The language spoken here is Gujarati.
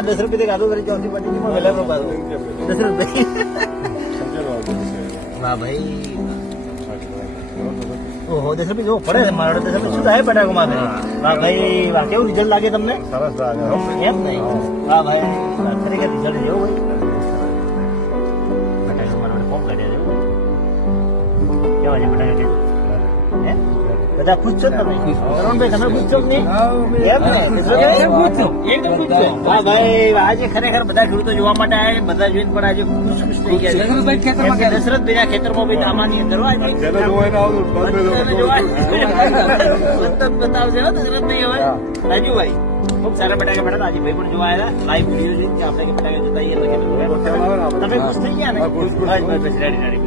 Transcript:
દસ રૂપિયા ગાધું કરી ચોથી પટી નો. દસ રૂપિયા વાહ ભાઈ ઓહો દસ રૂપિયા જોવો પડે મારો દસ રૂપિયા શું થાય બટાકો માં વાહ ભાઈ વાહ કેવું રિઝલ્ટ લાગે તમને સરસ લાગે એમ નહીં વાહ ભાઈ ખરેખર રિઝલ્ટ કેવા છે બધા બધા ખુશ છો તમે? તરુણભાઈ તમે ખુશ છો કે નહીં? એમ ને એકદમ ભાઈ આજે ખરેખર બધા ખેડૂતો જોવા માટે આવ્યા બધા જોઈને પણ આજે ખુશ ખુશ થઈ ગયા છે. દશરથભાઈ કે ખેતરમાં ભાઈ તામાની અંદર ને બતાવશે દશરથભાઈ હવે. રાજુભાઈ. ખૂબ સારા બટાકા બેઠા આજે ભાઈ પણ જોવા આવ્યા. લાઈવ વીડિયો છે આપણે બટાકા જતા ને. તમે ખુશ થઈ ગયા ને? Ready ready